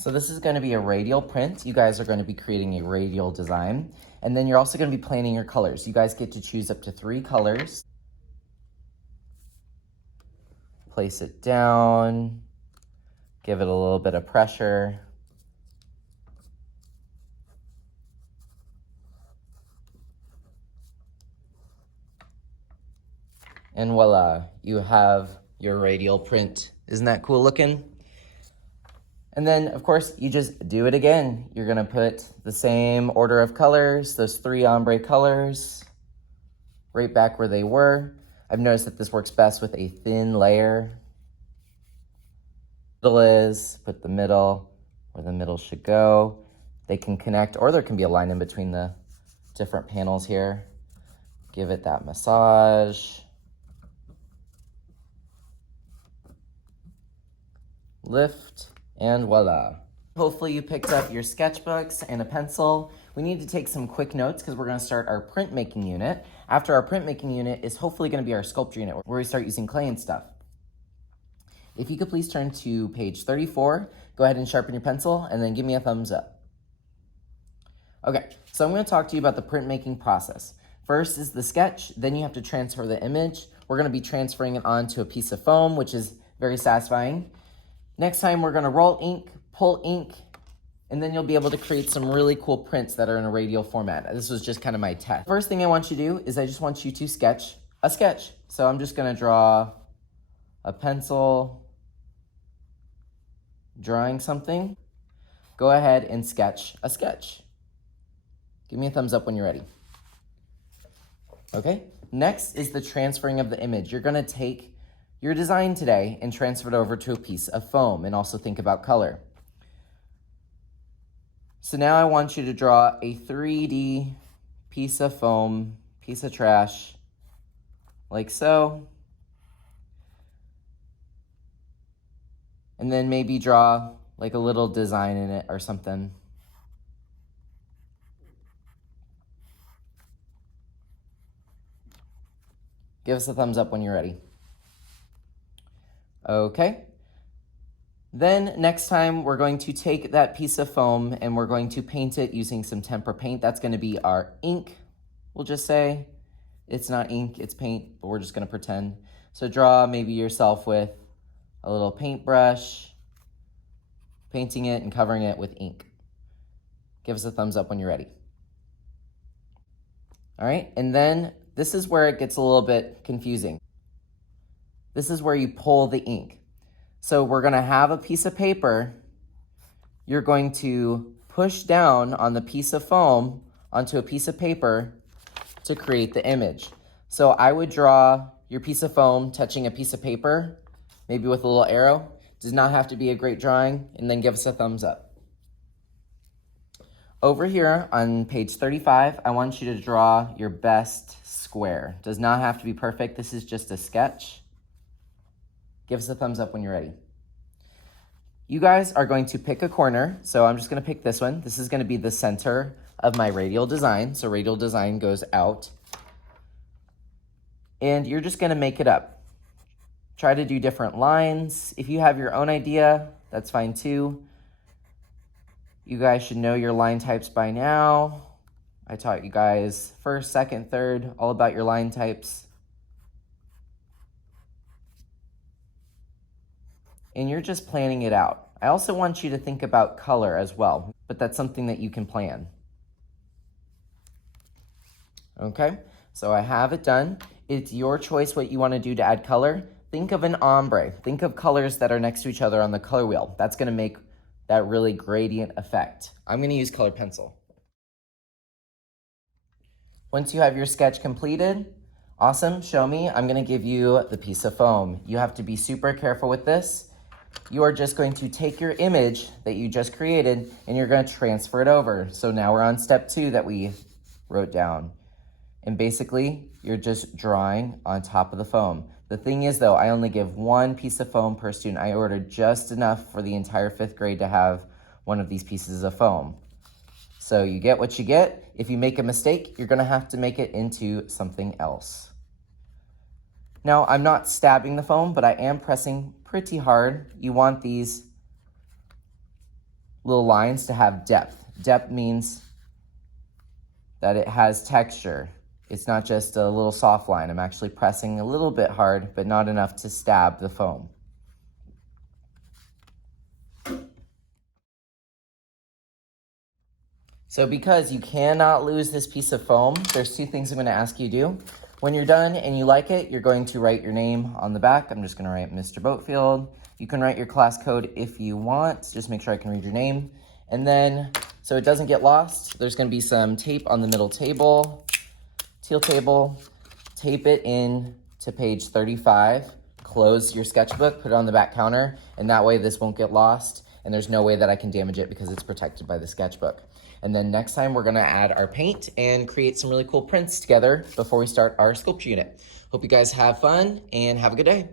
So this is going to be a radial print. You guys are going to be creating a radial design. And then you're also going to be planning your colors. You guys get to choose up to 3 colors. Place it down. Give it a little bit of pressure. And voila, you have your radial print. Isn't that cool looking? And then, of course, you just do it again. You're gonna put the same order of colors, those 3 ombre colors, right back where they were. I've noticed that this works best with a thin layer. Middle is, put the middle where the middle should go. They can connect, or there can be a line in between the different panels here. Give it that massage. Lift, and voila. Hopefully you picked up your sketchbooks and a pencil. We need to take some quick notes because we're going to start our printmaking unit. After our printmaking unit is hopefully going to be our sculpture unit where we start using clay and stuff. If you could please turn to page 34, go ahead and sharpen your pencil and then give me a thumbs up. Okay, so I'm going to talk to you about the printmaking process. First is the sketch, then you have to transfer the image. We're going to be transferring it onto a piece of foam, which is very satisfying. Next time we're gonna roll ink, pull ink, and then you'll be able to create some really cool prints that are in a radial format. This was just kind of my test. First thing I want you to do is I just want you to sketch a sketch. So I'm just gonna draw a pencil, drawing something. Go ahead and sketch a sketch. Give me a thumbs up when you're ready. Okay, next is the transferring of the image. You're gonna take your design today and transfer it over to a piece of foam, and also think about color. So now I want you to draw a 3D piece of foam, piece of trash, like so. And then maybe draw like a little design in it or something. Give us a thumbs up when you're ready. Okay. Then next time we're going to take that piece of foam and we're going to paint it using some tempera paint. That's going to be our ink. We'll just say it's not ink, it's paint, but we're just going to pretend. So draw maybe yourself with a little paintbrush, painting it and covering it with ink. Give us a thumbs up when you're ready. All right, and then this is where it gets a little bit confusing. This is where you pull the ink. So we're gonna have a piece of paper. You're going to push down on the piece of foam onto a piece of paper to create the image. So I would draw your piece of foam touching a piece of paper, maybe with a little arrow. Does not have to be a great drawing, and then give us a thumbs up. Over here on page 35, I want you to draw your best square. Does not have to be perfect. This is just a sketch. Give us a thumbs up when you're ready. You guys are going to pick a corner. So I'm just gonna pick this one. This is gonna be the center of my radial design. So radial design goes out. And you're just gonna make it up. Try to do different lines. If you have your own idea, that's fine too. You guys should know your line types by now. I taught you guys first, second, third, all about your line types. And you're just planning it out. I also want you to think about color as well, but that's something that you can plan. Okay, so I have it done. It's your choice what you want to do to add color. Think of an ombre. Think of colors that are next to each other on the color wheel. That's gonna make that really gradient effect. I'm gonna use colored pencil. Once you have your sketch completed, awesome, show me. I'm gonna give you the piece of foam. You have to be super careful with this. You are just going to take your image that you just created and you're going to transfer it over. So now we're on step 2 that we wrote down. And basically, you're just drawing on top of the foam. The thing is though, I only give 1 piece of foam per student. I ordered just enough for the entire 5th grade to have one of these pieces of foam. So you get what you get. If you make a mistake, you're gonna have to make it into something else. Now, I'm not stabbing the foam, but I am pressing pretty hard. You want these little lines to have depth. Depth means that it has texture. It's not just a little soft line. I'm actually pressing a little bit hard, but not enough to stab the foam. So because you cannot lose this piece of foam, there's two things I'm gonna ask you to do. When you're done and you like it, you're going to write your name on the back. I'm just gonna write Mr. Boatfield. You can write your class code if you want. Just make sure I can read your name. And then, so it doesn't get lost, there's gonna be some tape on the middle table, teal table. Tape it in to page 35. Close your sketchbook, put it on the back counter, and that way this won't get lost, and there's no way that I can damage it because it's protected by the sketchbook. And then next time we're gonna add our paint and create some really cool prints together before we start our sculpture unit. Hope you guys have fun and have a good day.